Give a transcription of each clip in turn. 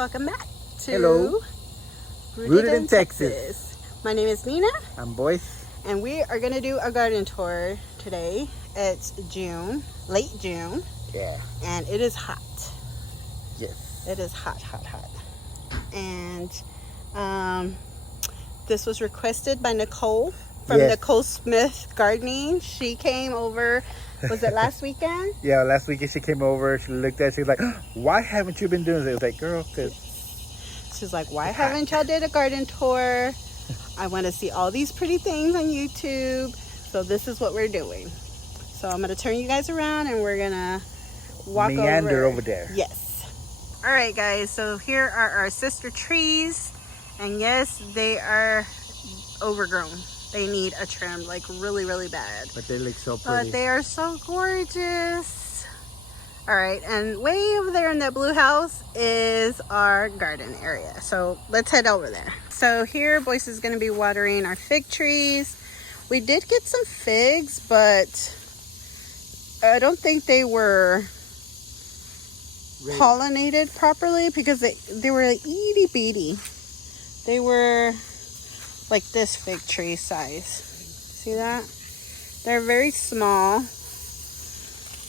welcome back to Hello. Rooted in Texas. My name is Nina. I'm Boyce. And we are going to do a garden tour today. It's June, late June. Yeah. And it is hot. Yes. It is hot. And this was requested by Nicole from Nicole Smith Gardening. She came over, was it last weekend? Yeah, last weekend she came over. She looked at it. She was like, why haven't you been doing this? I was like, girl, because... She's like, why haven't y'all did a garden tour? I want to see all these pretty things on YouTube. So this is what we're doing. So I'm going to turn you guys around and we're going to walk meander over there. Yes. All right, guys. So here are our sister trees. And yes, they are overgrown. They need a trim, like really, really bad. But they look so pretty. But they are so gorgeous. All right, and way over there in that blue house is our garden area. So let's head over there. So here, Boyce is going to be watering our fig trees. We did get some figs, but I don't think they were pollinated properly because they were like itty bitty. They were like this fig tree size. See that? They're very small.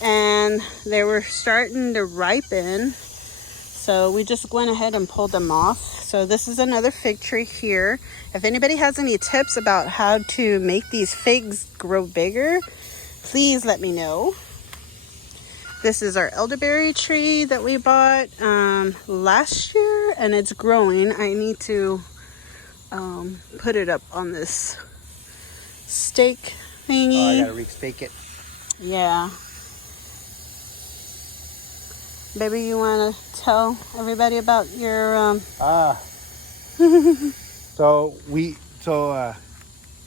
And they were starting to ripen. So we just went ahead and pulled them off. So this is another fig tree here. If anybody has any tips about how to make these figs grow bigger, please let me know. This is our elderberry tree that we bought last year, and it's growing. I need to put it up on this stake thingy. Oh, I gotta re-stake it. Yeah. Baby, you want to tell everybody about your... So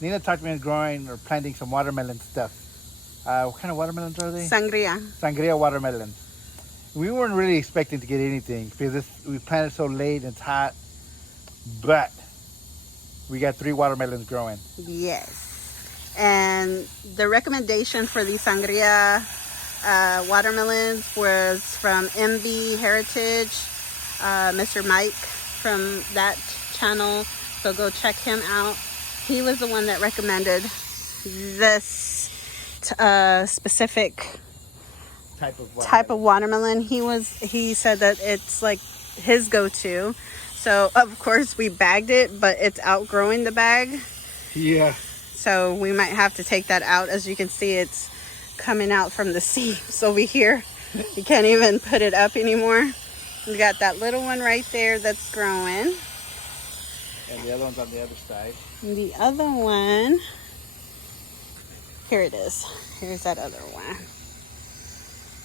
Nina talked me into growing or planting some watermelon stuff. What kind of watermelons are they? Sangria watermelons. We weren't really expecting to get anything because we planted so late and it's hot. But we got 3 watermelons growing. Yes. And the recommendation for these sangria watermelons was from MB Heritage, Mr. Mike from that channel. So go check him out. He was the one that recommended this specific type of watermelon. He said that it's like his go-to. So of course we bagged it, but it's outgrowing the bag. Yeah. So we might have to take that out. As you can see, it's coming out from the seams over here. You can't even put it up anymore. We got that little one right there that's growing. And the other one's on the other side. And the other one, here it is. Here's that other one.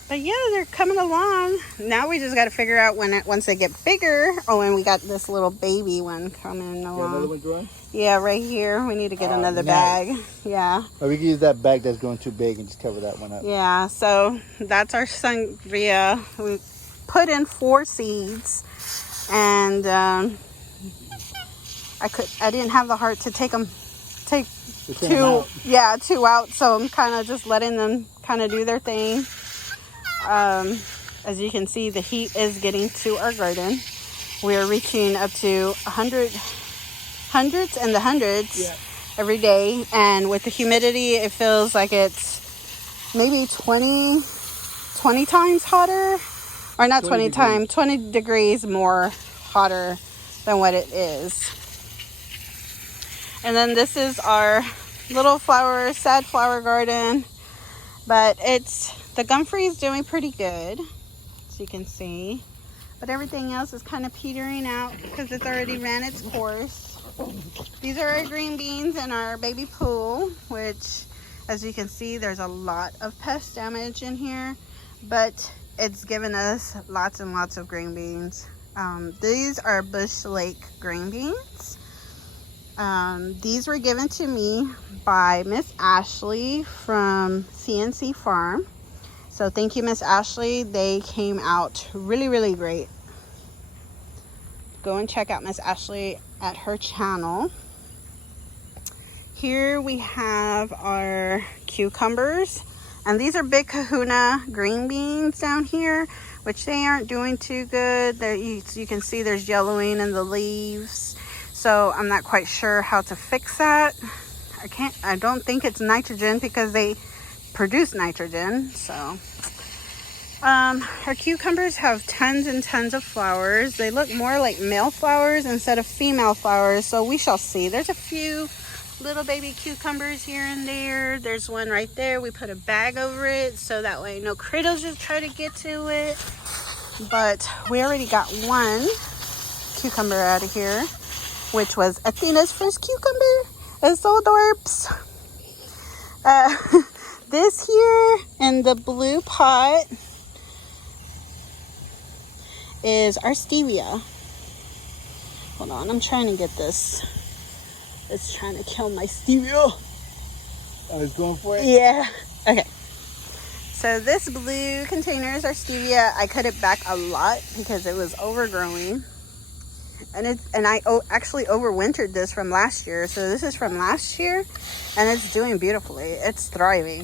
But yeah, they're coming along. Now we just got to figure out once they get bigger. Oh, and we got this little baby one coming along. Another one growing? Yeah, right here. We need to get another bag. Yeah. Oh, we can use that bag that's growing too big and just cover that one up. Yeah, so that's our sangria. We put in 4 seeds, and I didn't have the heart to take 2 out. So I'm kind of just letting them kind of do their thing. As you can see, the heat is getting to our garden. We are reaching up to hundreds every day, and with the humidity it feels like it's maybe 20 times hotter, or not 20 times, 20 degrees more hotter than what it is. And then this is our little sad flower garden, but the gumfrey is doing pretty good, as you can see, but everything else is kind of petering out because it's already ran its course. These are our green beans in our baby pool, which, as you can see, there's a lot of pest damage in here, but it's given us lots and lots of green beans. These are Bush Lake green beans. These were given to me by Miss Ashley from CNC Farm. So thank you, Miss Ashley. They came out really, really great. Go and check out Miss Ashley at her channel. Here we have our cucumbers. And these are big kahuna green beans down here, which they aren't doing too good. You can see there's yellowing in the leaves. So I'm not quite sure how to fix that. I don't think it's nitrogen because they produce nitrogen. So our cucumbers have tons and tons of flowers. They look more like male flowers instead of female flowers. So we shall see. There's a few little baby cucumbers here and there. There's one right there. We put a bag over it so that way no critters just try to get to it. But we already got one cucumber out of here, which was Athena's first cucumber. It's so adorable. This here in the blue pot is our stevia. Hold on, I'm trying to get this. It's trying to kill my stevia. I was going for it? Yeah. Okay. So this blue container is our stevia. I cut it back a lot because it was overgrowing. And I actually overwintered this from last year. So this is from last year, and it's doing beautifully. It's thriving.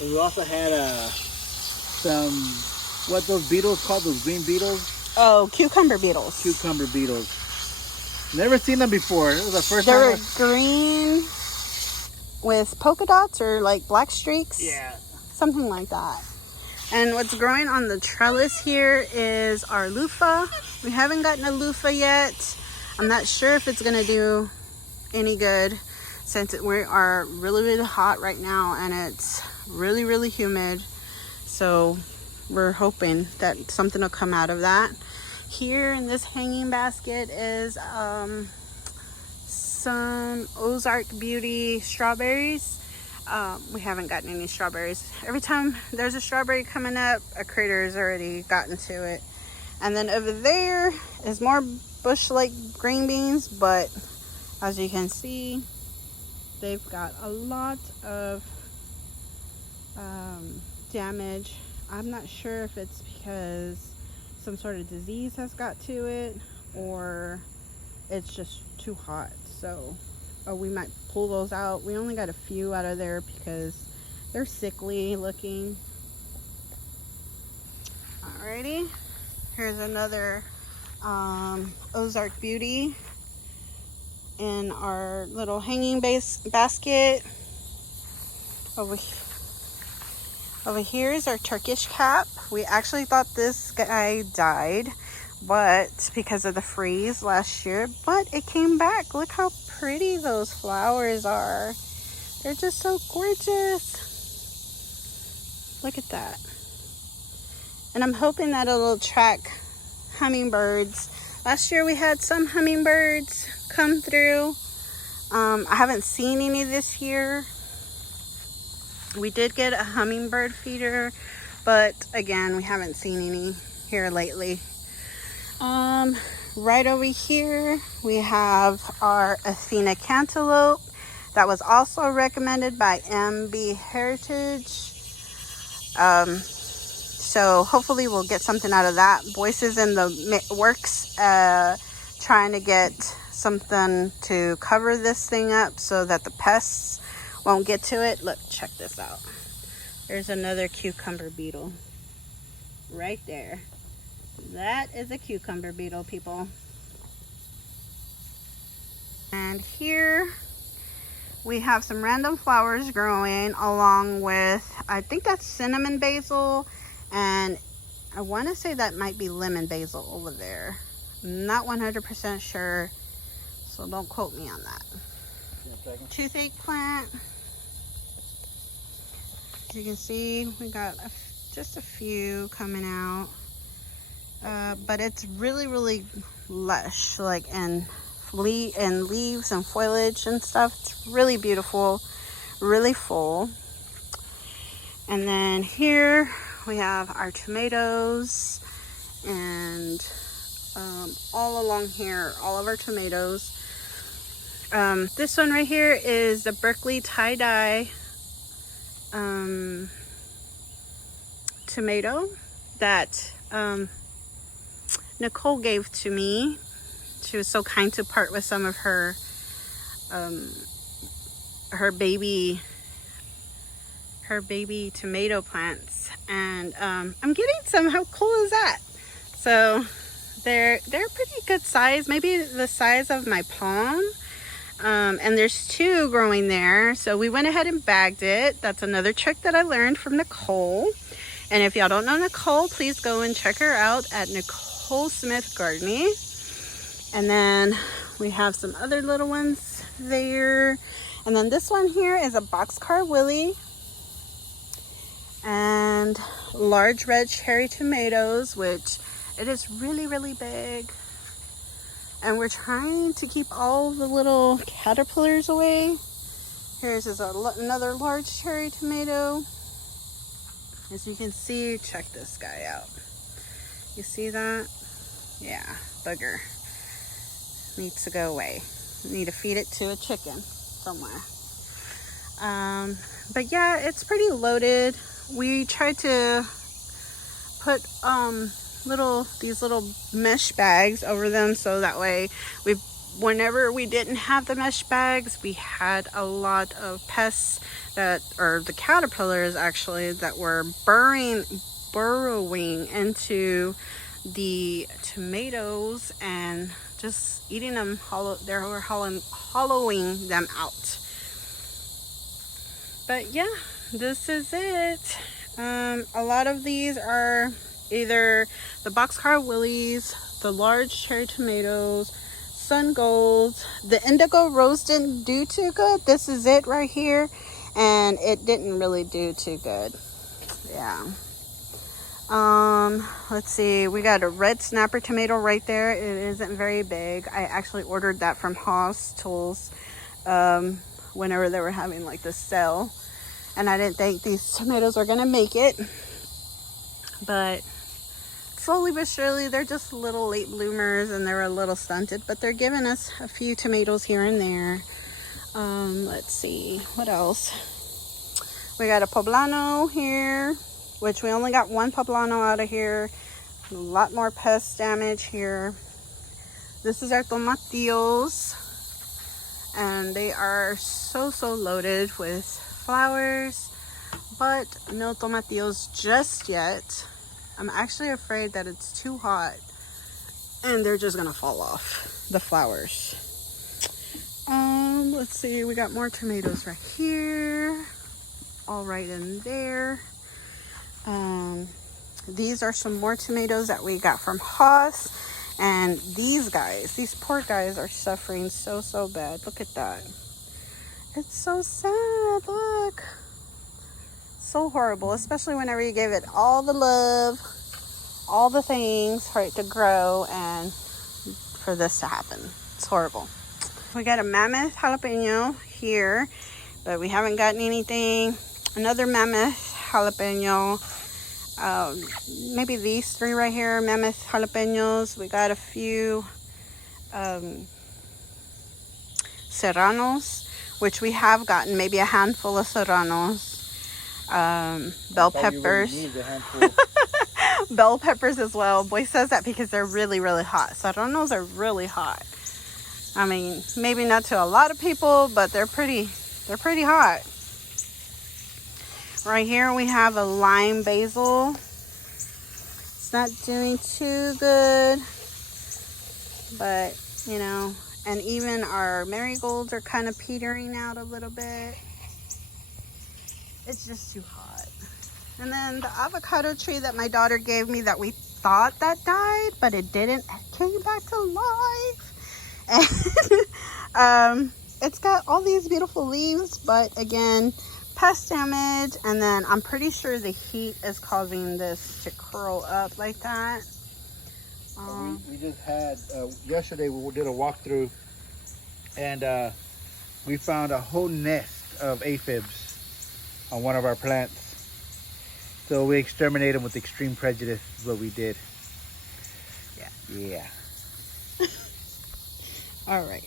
We also had some, what those beetles called, those green beetles? Oh, cucumber beetles. Cucumber beetles. Never seen them before. It was the first time. They're green with polka dots or like black streaks. Yeah. Something like that. And what's growing on the trellis here is our loofah. We haven't gotten a loofah yet. I'm not sure if it's going to do any good since we are really, really hot right now and it's really, really humid. So we're hoping that something will come out of that. Here in this hanging basket is some Ozark Beauty strawberries. We haven't gotten any strawberries. Every time there's a strawberry coming up, a critter's already gotten to it. And then over there is more bush-like green beans, but as you can see, they've got a lot of damage. I'm not sure if it's because some sort of disease has got to it or it's just too hot. So we might pull those out. We only got a few out of there because they're sickly looking. Alrighty, here's another Ozark Beauty in our little hanging basket. Over here is our Turkish cap. We actually thought this guy died, but because of the freeze last year, but it came back. Look how pretty those flowers are. They're just so gorgeous. Look at that. And I'm hoping that it'll attract hummingbirds. Last year we had some hummingbirds come through. I haven't seen any this year. We did get a hummingbird feeder, but again, we haven't seen any here lately. Right over here, we have our Athena cantaloupe that was also recommended by MB Heritage. So hopefully we'll get something out of that. Boyce is in the works trying to get something to cover this thing up so that the pests won't get to it. Look, check this out. There's another cucumber beetle right there. That is a cucumber beetle, people. And here we have some random flowers growing along with, I think that's cinnamon basil, and I want to say that might be lemon basil over there. I'm not 100% sure, so don't quote me on that. Toothache plant. As you can see, we got just a few coming out. But it's really, really lush, like and leaves and foliage and stuff. It's really beautiful, really full. And then here we have our tomatoes, and all along here, all of our tomatoes. This one right here is the Berkeley tie-dye tomato that Nicole gave to me. She was so kind to part with some of her her baby tomato plants, and I'm getting some. How cool is that? So they're pretty good size, maybe the size of my palm. And there's 2 growing there, so we went ahead and bagged it. That's another trick that I learned from Nicole. And if y'all don't know Nicole, please go and check her out at Nicole Smith Gardening. And then we have some other little ones there. And then this one here is a boxcar willy and large red cherry tomatoes, which it is really, really big. And we're trying to keep all the little caterpillars away. Here's another large cherry tomato. As you can see, check this guy out. You see that? Yeah, bugger. Needs to go away. Need to feed it to a chicken somewhere. But yeah, it's pretty loaded. We tried to put these little mesh bags over them, so that way whenever we didn't have the mesh bags, we had a lot of pests or the caterpillars actually, that were burrowing into the tomatoes and just eating them they were hollowing them out. But yeah, this is it. A lot of these are either the boxcar willies, the large cherry tomatoes, sun golds. The indigo rose didn't do too good. This is it right here, and it didn't really do too good. Yeah. Let's see, we got a red snapper tomato right there. It isn't very big. I actually ordered that from Haas Tools whenever they were having like this sale, and I didn't think these tomatoes were gonna make it, but slowly but surely, they're just little late bloomers and they're a little stunted, but they're giving us a few tomatoes here and there. Let's see, what else? We got a poblano here, which we only got 1 poblano out of here. A lot more pest damage here. This is our tomatillos, and they are so loaded with flowers, but no tomatillos just yet. I'm actually afraid that it's too hot and they're just gonna fall off the flowers. Let's see, we got more tomatoes right here, all right in there. These are some more tomatoes that we got from Haas, and these poor guys are suffering so bad. Look at that. It's so sad. Look. So horrible, especially whenever you give it all the love, all the things for it to grow, and for this to happen. It's horrible. We got a mammoth jalapeno here, but we haven't gotten anything. Another mammoth jalapeno. Maybe these 3 right here, mammoth jalapenos. We got a few serranos, which we have gotten maybe a handful of serranos. Bell peppers. Bell peppers as well. Boy says that because they're really hot. Serranos are really hot. I mean, maybe not to a lot of people, but they're pretty hot. Right here we have a lime basil. It's not doing too good, but you know, and even our marigolds are kind of petering out a little bit. It's just too hot. And then the avocado tree that my daughter gave me that we thought that died, but it didn't. It came back to life. And it's got all these beautiful leaves, but again, pest damage. And then I'm pretty sure the heat is causing this to curl up like that. We just had, yesterday we did a walkthrough, and we found a whole nest of aphids on one of our plants. So we exterminated them with extreme prejudice is what we did. Yeah. All right.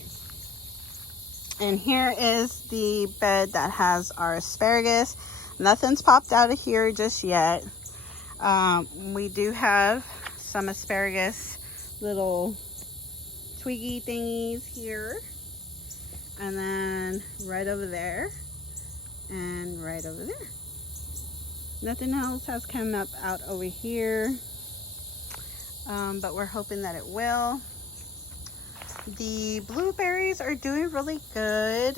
And here is the bed that has our asparagus. Nothing's popped out of here just yet. We do have some asparagus little twiggy thingies here. And then right over there. And right over there. Nothing else has come up out over here, but we're hoping that it will. The blueberries are doing really good.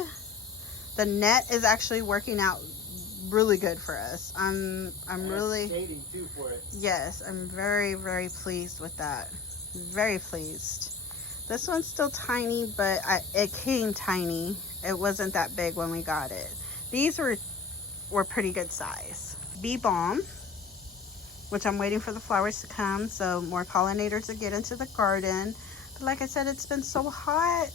The net is actually working out really good for us. I'm really shading too for it. Yes, I'm very, very pleased with that. Very pleased. This one's still tiny, but it came tiny. It wasn't that big when we got it. These were pretty good size. Bee balm, which I'm waiting for the flowers to come so more pollinators to get into the garden. But like I said, it's been so hot.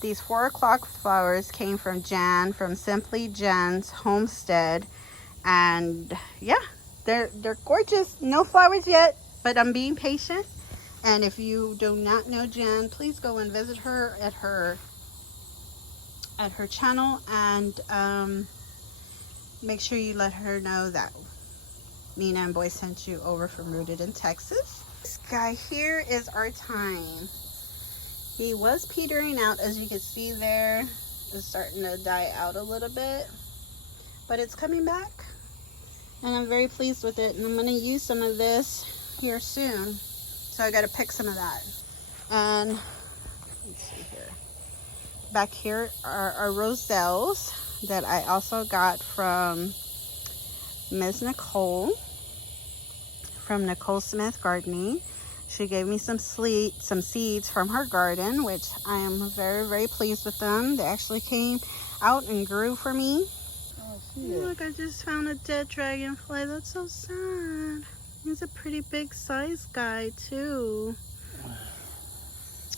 These 4 o'clock flowers came from Jan, from Simply Jan's homestead. And yeah, they're gorgeous. No flowers yet, but I'm being patient. And if you do not know Jan, please go and visit her at her channel, and make sure you let her know that Nina and Boy sent you over from Rooted in Texas. This guy here is our thyme. He was petering out, as you can see there. It's starting to die out a little bit, but it's coming back, and I'm very pleased with it. And I'm going to use some of this here soon, so I got to pick some of that. And let's see here. Back here are our roselles that I also got from Ms. Nicole, from Nicole Smith Gardening. She gave me some seeds from her garden, which I am very, very pleased with them. They actually came out and grew for me. Oh, look, I just found a dead dragonfly. That's so sad. He's a pretty big size guy too.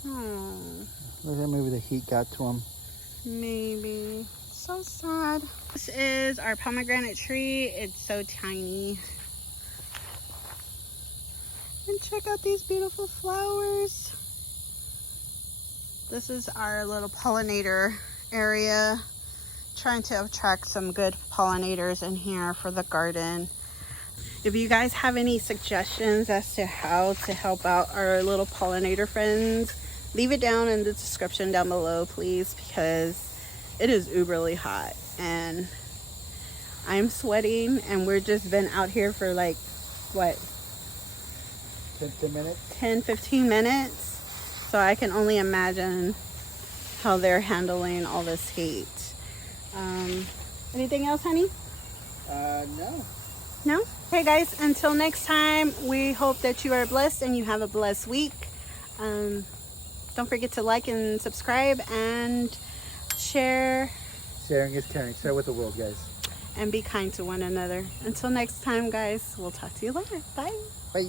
Oh. Maybe the heat got to him. Maybe. So sad. This is our pomegranate tree. It's so tiny. And check out these beautiful flowers. This is our little pollinator area. Trying to attract some good pollinators in here for the garden. If you guys have any suggestions as to how to help out our little pollinator friends, leave it down in the description down below, please, because it is uberly hot and I'm sweating, and we've just been out here for like, what? 10 minutes? 10-15 minutes. So I can only imagine how they're handling all this heat. Anything else, honey? No. No? Okay, guys, until next time, we hope that you are blessed and you have a blessed week. Don't forget to like and subscribe and share. Sharing is caring. Share with the world, guys. And be kind to one another. Until next time, guys, we'll talk to you later. Bye. Bye.